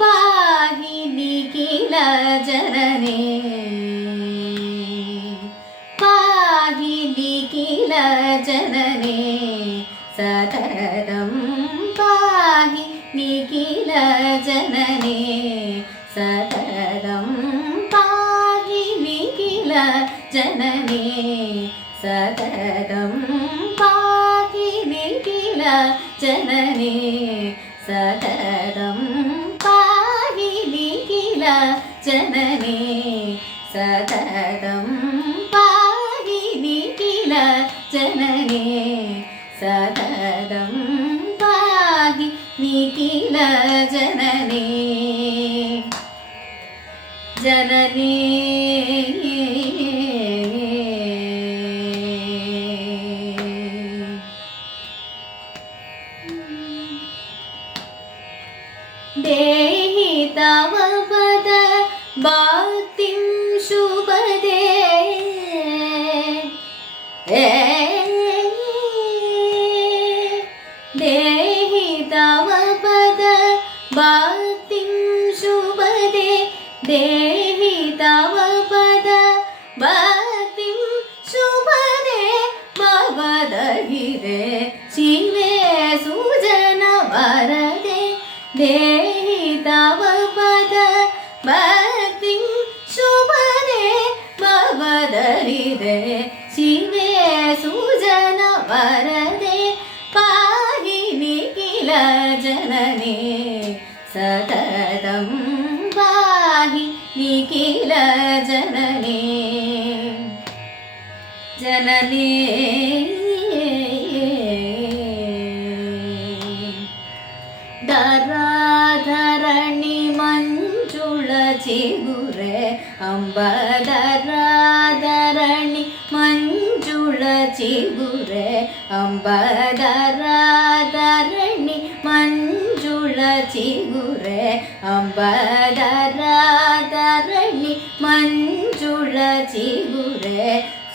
पाहि निखिल जनने पाहि निखिल जनने सततं पाहि निखिल जनने सततं पाहि निखिल जनने सततं पाहि निखिल जनने सततं पाहि निखिल जनने सततं पाहि निखिल जनने सततं पाहि निखिल जनने जनने देहि तव पद भक्तिं शुभदे देहि तव पद भक्तिं शुभदे देहि तव पद भक्तिं शुभदे भवदहिरे शिवे सुजन वरदे देहि तव पद भक्तिं शुभदे भवदहिरे शिवे सुजन वरदे पाहि निखिल जनने सततं पाहि निखिल जनने जनने धराधरणि मंजुळ चिगुरे अंबधराधरणि मंजुळ चिगुरे अंबधराधरणि मंजुळ चिगुरे अंबधराधरणि मंजुळ चिगुरे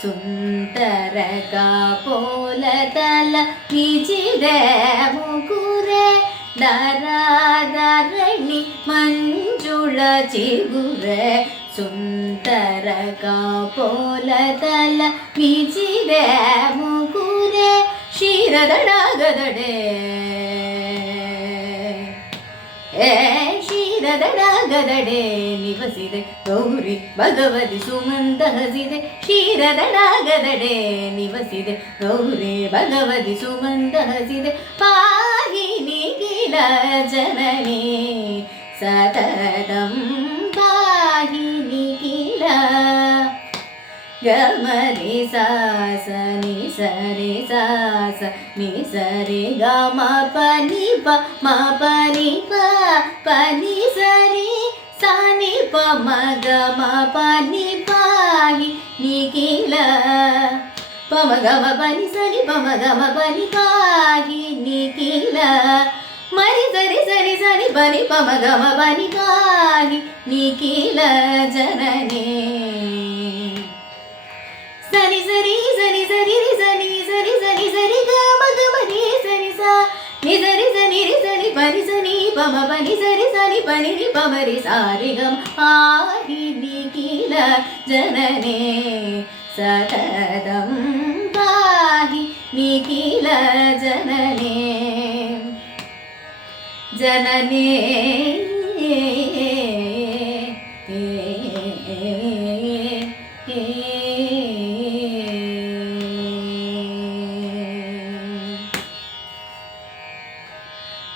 सुंदर कापोलतल निजिदे मुकुरे धराधरणि मंजुळ चिगुरे सुंदर कापोलतल निजिदे मुकुरे ಕ್ಷೀರದಡಗದಡೆ ಕ್ಷೀರದಡಗದಡೆ ನಿವಸಿದೆ ಗೌರಿ ಭಗವತಿ ಸುಮಂತ ಹಸಿದೆ ಕ್ಷೀರದಡಗದಡೆ ನಿವಸಿದೆ ಗೌರಿ ಭಗವತಿ ಸುಮಂತ ಹಸಿದೆ ಪಾಹಿ ನಿಖಿಲ ಜನನೇ ಸತತಂ ಪಾಹಿ ನಿಖಿಲ ಗಮರಿ ಸಾಸ ನಿ ಸರಿ ಸಾಸ ನಿ ಸರಿ ಗ ಮ ಪ ನಿ ಪ ಮ ಪ ನಿ ಪ ಪ ನಿ ಸರಿ ಸ ನಿ ಪ ಮ ಗ ಮ ಪ ನಿ ಪಾಹಿ ನಿಖಿಲ ಪ ಮ ಗ ಮ ಪ ನಿ ಸರಿ ಪ ಮ ಗ ಮ ಪ ನಿ ಪಾಹಿ ನಿಖಿಲ ಮರಿ ಸರಿ ಸರಿ ಸರಿ ಪ ನಿ ಪ ಮ ಗ ಮ ಪ ನಿ ಪಾಹಿ ನಿಖಿಲ ಜನನೇ ಸರಿ ಸರಿ ಸರಿ ಸರಿ ರಿ ಸರಿ ಸರಿ ಸರಿ ಸರಿ ಗ ಮ ಗ ಮ ನಿ ಸರಿ ಸ ನಿ ಸರಿ ಸರಿ ರಿ ಸರಿ ಪ ನಿ ಸನಿ ಪ ಮ ಪ ನಿ ಸರಿ ಸನಿ ಪ ನಿ ರಿ ಪ ಮ ರಿ ಸ ರಿ ಗ ಮ ಪಾಹಿ ನಿಖಿಲ ಜನನೇ ಸತತಂ ಪಾಹಿ ನಿಖಿಲ ಜನನೇ ಜನನೇ